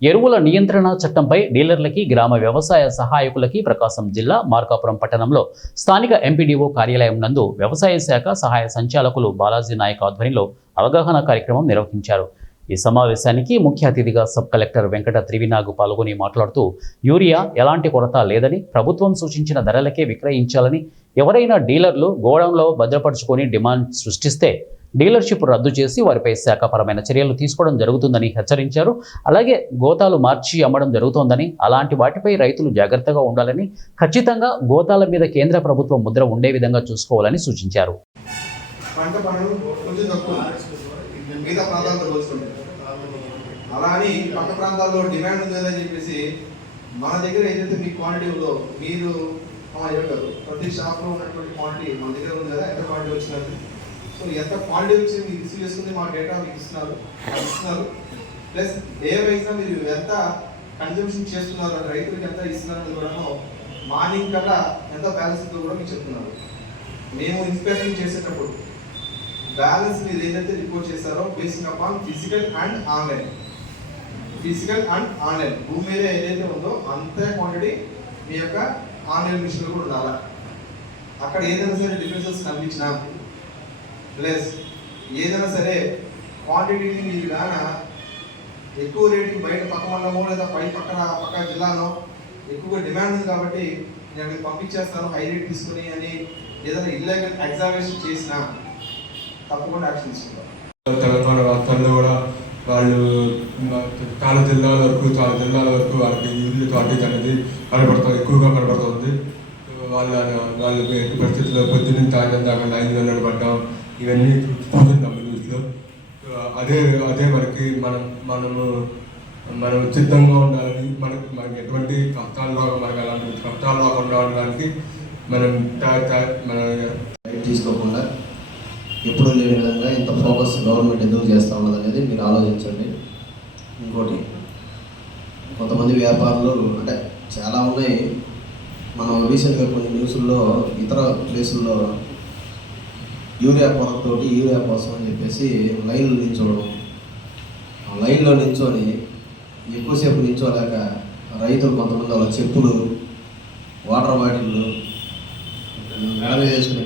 ఎరువుల నియంత్రణ చట్టంపై డీలర్లకి, గ్రామ వ్యవసాయ సహాయకులకి ప్రకాశం జిల్లా మార్కాపురం పట్టణంలో స్థానిక ఎంపీడీఓ కార్యాలయం నందు వ్యవసాయ శాఖ సహాయ సంచాలకులు బాలాజీ నాయక్ ఆధ్వర్యంలో అవగాహన కార్యక్రమం నిర్వహించారు. ఈ సమావేశానికి ముఖ్య అతిథిగా సబ్ కలెక్టర్ వెంకట త్రివినాగ్ పాల్గొని మాట్లాడుతూ యూరియా ఎలాంటి కొరత లేదని, ప్రభుత్వం సూచించిన ధరలకే విక్రయించాలని, ఎవరైనా డీలర్లు గోడౌన్లో భద్రపరుచుకొని డిమాండ్ సృష్టిస్తే డీలర్షిప్ రద్దు చేసి వారిపై శాఖపరమైన చర్యలు తీసుకోవడం జరుగుతుందని హెచ్చరించారు. అలాగే గోతాలు మార్చి అమ్మడం జరుగుతోందని, అలాంటి వాటిపై రైతులు జాగ్రత్తగా ఉండాలని, ఖచ్చితంగా గోతాల మీద కేంద్ర ప్రభుత్వం ముద్ర ఉండే విధంగా చూసుకోవాలని సూచించారు. అలా అని పక్క ప్రాంతాల్లో డిమాండ్ ఉందని చెప్పేసి మన దగ్గర ఏదైతే మీ క్వాంటిటీ ఉందో మీరు చెప్పారు, ప్రతి షాప్లో ఉన్నటువంటి క్వాంటిటీ మన దగ్గర ఉంది కదా, ఎంత క్వాంటిటీ వచ్చినది, సో ఎంత క్వాంటిటీ వచ్చి మీకు రిసీవ్ చేసుకుని మా డేటా మీకు ఇస్తున్నారు ప్లస్ డే వైజ్గా మీరు ఎంత కన్జంప్షన్ చేస్తున్నారు, రైతులకు ఎంత ఇస్తున్నారని కూడా మార్నింగ్ కల్లా ఎంత బ్యాలెన్స్ కూడా మీకు చెప్తున్నారు. మేము ఇన్స్పెక్షన్ చేసేటప్పుడు బ్యాలెన్స్ మీరు ఏదైతే రిపోర్ట్ చేస్తారో based upon physical and online భూమి మీద ఏదైతే ఉందో అంతే క్వాంటిటీ మీ యొక్క ఆన్లైన్ మిషన్లో కూడా ఉండాలి. అక్కడ ఏదైనా సరే డిఫరెన్సెస్ కనిపించినా ప్లస్ ఏదైనా సరే క్వాంటిటీని మీరు కానీ ఎక్కువ రేటింగ్ బయట పక్క మండలమో లేదా పక్క జిల్లాలో ఎక్కువగా డిమాండ్ ఉంది కాబట్టి నేను మీకు పంపించేస్తాను హై రేట్ తీసుకుని అని ఏదైనా ఇల్లీగల్ ఎగ్జామినేషన్ చేసినా తప్పకుండా యాక్షన్ తీసుకుంటాం. తెలంగాణ రాష్ట్రాల్లో కూడా వాళ్ళు చాలా జిల్లాల వరకు వాళ్ళకి యూరియా షార్టేజ్ అనేది ఎక్కువగా కనబడుతుంది. వాళ్ళ పరిస్థితుల్లో పొద్దున్న తాగిన దాకా 500 పడ్డాం, ఇవన్నీ చూస్తున్నాం న్యూస్లో. అదే మనకి మనం సిద్ధంగా ఉండాలని, మనకి ఎటువంటి కష్టాలు అలాంటి కష్టాలు రాకుండా ఉండడానికి మనం తీసుకోకుండా ఎప్పుడూ లేని విధంగా ఇంత ఫోకస్ గవర్నమెంట్ ఎందుకు చేస్తూ ఉన్నది అనేది మీరు ఆలోచించండి. ఇంకోటి, కొంతమంది వ్యాపారులు అంటే చాలా ఉన్నాయి. మనం రీసెంట్గా కొన్ని న్యూస్ల్లో ఇతర ప్లేసుల్లో యూరియా కొరతతోటి యూరియా కోసం అని చెప్పేసి లైన్లో నిల్చోవడం, లైన్లో నిల్చొని ఎక్కువసేపు నిల్చోలేక రైతులు కొంతమంది వాళ్ళ చెప్పులు, వాటర్ బాటిళ్ళు వేసుకుని